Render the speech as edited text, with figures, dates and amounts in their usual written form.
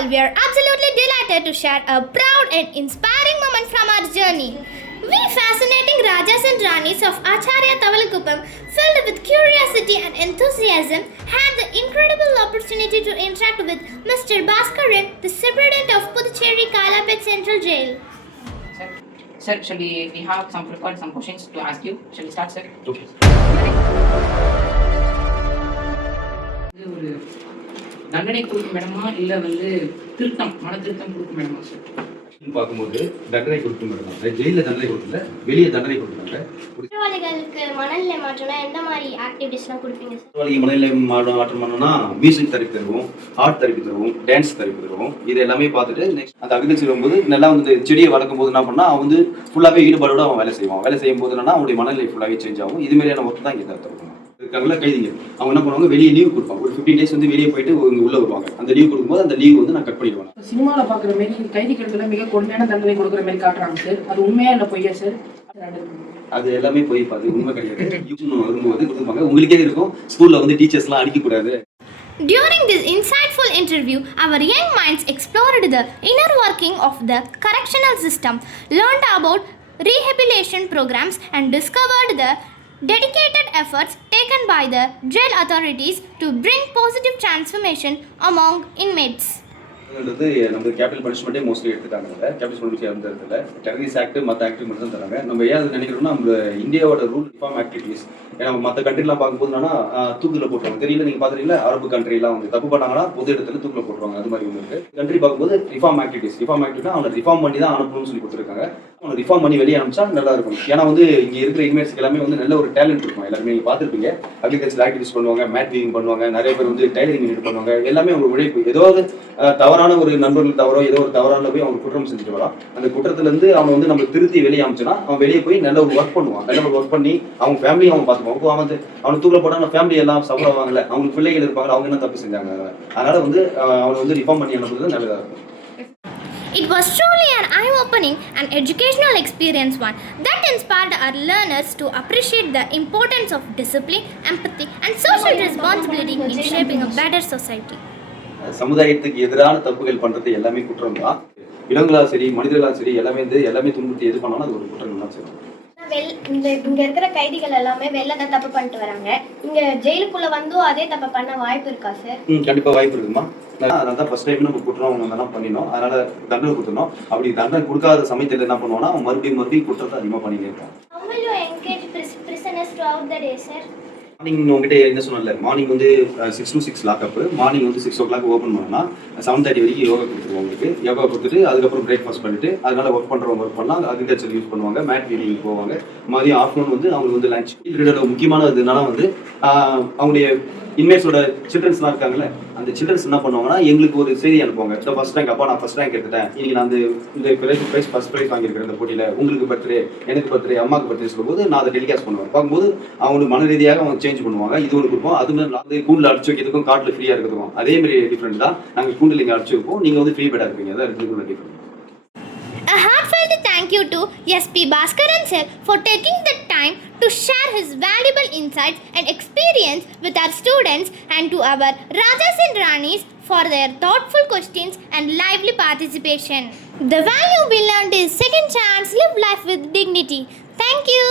all, we are absolutely delighted to share a proud and inspiring moment from our journey. We fascinating Rajas and Ranis of Acharya Tavalikuppam, filled with curiosity and enthusiasm, had the incredible opportunity to interact with Mr. Bhaskaran, the Superintendent of Puducherry Kalapet Central Jail. Sir, shall we have some questions to ask you? Shall we start, sir? Okay. ஒரு தண்டனை கொடுக்கும் இடமா இல்லை திருத்தம் மன திருத்தம் கொடுக்கும் இடமா சார் பார்க்கும்போது தண்டனை கொடுக்கும் இடம் தான். ஜெயிலில் தண்டனை கொடுக்கல, வெளியே தண்டனை கொடுக்குறாங்க. குற்றவாளிகளுக்கு மனநிலை மாற்றம்னா எந்த மாதிரி ஆக்டிவிட்டிஸ்லாம் கொடுப்பீங்க சார்? குற்றவாளிக்கு மனநிலை மாற்றம் பண்ணணும்னா மியூசிக் தெரப்பி தருவோம், ஆர்ட் தெரப்பி தருவோம், டான்ஸ் தெரப்பி தருவோம். இது எல்லாமே பார்த்துட்டு நெக்ஸ்ட் அந்த அக்ரிகல்ச்சர் வரும்போது நல்லா வந்து செடியை வளர்க்கும் போது என்ன பண்ணா அவன் வந்து ஃபுல்லாகவே ஈடுபாடோட அவன் வேலை செய்வான். வேலை செய்யும் போது என்னன்னா அவனுடைய மனநிலை ஃபுல்லாகவே சேஞ்ச் ஆகும். இது மாதிரியான ஒர்க் தான் இங்கே தருவோம். இருக்காங்களா கைதிங்க, அவங்க என்ன பண்ணுவாங்க, வெளியே லீவ் கொடுப்பாங்க. ஒரு 15 days வந்து வெளியே போயிட்டு இங்கே உள்ள வருவாங்க. அந்த லீவ் கொடுக்கும்போது அந்த லீவ் வந்து நான் கட் பண்ணிடுவேன். சினிமாவில் பார்க்குற மாதிரி கைதிகளுக்கு மிக கொடுமையான தண்டனை கொடுக்குற மாதிரி காட்டுறாங்க சார். அது உண்மையா இல்லை பொய்யா சார்? அது எல்லாமே போய் பார்த்து உண்மை கிடையாது. வரும்போது கொடுத்துருப்பாங்க. உங்களுக்கே இருக்கும் ஸ்கூல்ல வந்து டீச்சர்ஸ்லாம் அடிக்கக்கூடாது. During this insightful interview, our young minds explored the inner working of the correctional system, learned about rehabilitation programs, and discovered the dedicated efforts taken by the jail authorities to bring positive transformation among inmates. நம்ம capital பனிஷ்மெண்ட்டே mostly எடுத்துட்டாங்க. Capital punishment எந்த இடத்துல terrorist act மற்ற act மட்டும் தான் தராங்க. நம்ம ஏன் நினைக்கிறோம்னா நம்ம இந்தியாவோட ரூல் ரிஃபார்ம் ஆக்டிவிட்டிஸ். ஏன்னா மற்ற கண்ட்ரிலாம் பார்க்கும்போது என்னன்னா தூக்கில் போட்டுருவாங்க. தெரியல, நீங்கள் பார்த்துறீங்களா அரபு கண்ட்ரிலாம் வந்து தப்பு பண்ணாங்கன்னா பொது இடத்துல தூக்கில் போட்டுருவாங்க. அது மாதிரி உங்களுக்கு கண்ட்ரி பார்க்கும்போது ரிஃபார்ம் ஆக்டிவிட்டிஸ். ரிஃபார்ம் ஆக்டிவிட்டினா அவனை ரிஃபார்ம் பண்ணி தான் அனுப்பணும்னு சொல்லி கொடுத்துருக்காங்க. அவனை ரிஃபார்ம் பண்ணி வெளியே அனுப்பிச்சா நல்லா இருக்கும். ஏன்னா வந்து இங்கே இருக்கிற இன்மேட்ஸ்க்கு எல்லாமே வந்து நல்ல ஒரு டேலண்ட் இருக்கும். எல்லாருமே நீங்கள் பார்த்துருப்பீங்க. அக்ரிகல்ச்சர் ஆக்டிவிட்டிஸ் பண்ணுவாங்க, மேட் வீவிங் பண்ணுவாங்க, நிறைய பேர் வந்து டைலரிங் யூனிட் பண்ணுவாங்க. எல்லாமே ஒரு உழைப்பு. ஏதாவது தவறான ஒரு நண்பர்கள் தவறோ ஏதோ ஒரு தவறான போய் அவங்க குற்றம் செஞ்சுட்டு வரான். அந்த குற்றத்திலேருந்து அவன் வந்து நம்ம திருத்தி வெளியே அமைச்சுன்னா அவன் வெளியே போய் நல்ல ஒரு ஒர்க் பண்ணுவான். நல்ல ஒரு ஒர்க் பண்ணி அவங்க ஃபேமிலியும் அவன் பார்த்துப்பான். அவன் வந்து அவனை தூக்கில் போட்டால் அவன் ஃபேமிலி எல்லாம் சஃபர் ஆவாங்கல்ல, அவங்களுக்கு பிள்ளைகள் இருப்பாங்க, அவங்க என்ன தப்பு செஞ்சாங்க. அதனால வந்து அவனை வந்து ரிஃபார்ம் பண்ணி அனுப்புறது நல்லதாக இருக்கும். It was truly an eye-opening and educational experience, one that inspired our learners to appreciate the importance of discipline, empathy, and social responsibility in shaping a better society. சமுதாயத்துக்கு எதிரான தப்புகள் பண்றது எல்லாமே குற்றம் தான். இடங்களா சரி, மனிதர்களா சரி, எல்லாமே துன்புறுத்தி எது பண்ணாலும் அது ஒரு குற்றம் தான் சரி. இங்க இருக்கிற கைதிகள் எல்லாமே வெளில தான் தப்பு பண்ணிட்டு வராங்க. இங்க ஜெயிலுக்குள்ள வந்தும் அதே தப்பு பண்ண வாய்ப்பு இருக்கா சார்? கண்டிப்பா வாய்ப்பு இருக்குமா. அதனால தான் ஃபர்ஸ்ட் டைம் நம்ம குற்றம் அதெல்லாம் பண்ணினோம். அதனால தண்டனை கொடுத்துனோம். அப்படி தண்டனை கொடுக்காத சமயத்தில் என்ன பண்ணுவோம்னா அவன் மறுபடியும் குற்றத்தை அதிகமாக பண்ணிட்டே இருக்கான். மார்னிங் உங்ககிட்ட என்ன சொன்னல, மார்னிங் வந்து 6 to 6 லாக்அப். மார்னிங் வந்து 6 o'clock ஓப்பன் பண்ணோம்னா 7:30 வரைக்கும் யோகா கொடுத்துருவோம். உங்களுக்கு யோகா கொடுத்துட்டு அதுக்கப்புறம் பிரேக்ஃபாஸ்ட் பண்ணிட்டு அதனால ஒர்க் பண்ணுறவங்க ஒர்க் பண்ணலாம், அக்ரிகல்ச்சர் யூஸ் பண்ணுவாங்க, மேட் வீவிங் போவாங்க. மதியம் ஆஃப்டர்நூன் வந்து அவங்களுக்கு வந்து லஞ்ச் பீரியடோட முக்கியமான இதுனால வந்து அவங்களுடைய இன்மேட்ஸோட சில்ட்ரன்ஸ்லாம் இருக்காங்கல்ல, அந்த சில்ட்ரன்ஸ் என்ன பண்ணுவாங்கன்னா எங்களுக்கு ஒரு செய்தி அனுப்புவாங்க. இந்த ஃபர்ஸ்ட் ரேங்க், அப்பா நான் ஃபர்ஸ்ட் ரேங்க் எடுத்துட்டேன், இன்னைக்கு நான் இந்த ப்ரைஸ் ஃபர்ஸ்ட் ப்ரைஸ் வாங்கியிருக்கிறேன் இந்த போட்டியில், உங்களுக்கு பர்த்டே, எனக்கு பர்த்டே, அம்மாவுக்கு பர்த்டே சொல்லும்போது நான் அதை டெலிகாஸ்ட் பண்ணுவேன். பார்க்கும்போது அவங்களுக்கு மன ரீதியாக அவங்க சேஞ்ச் பண்ணுவாங்க. இது ஒன்று கொடுப்போம். அது கூண்டில் அடிச்சு வைக்கிறதுக்கும் காட்டில் ஃப்ரீயாக இருக்கிறதுக்கும் அதே மாதிரி டிஃப்ரெண்ட் தான். நாங்கள் கூண்டில் இங்கே அடிச்சு வைப்போம், நீங்கள் வந்து ஃப்ரீ பெட்டாக இருப்பீங்க. அதான் ரெண்டுக்குள்ள different. A heartfelt thank you to SP Bhaskaran sir for taking the time to share his valuable insights and experience with our students, and to our Rajas and Ranis for their thoughtful questions and lively participation. The value we learned is second chance, live life with dignity. Thank you.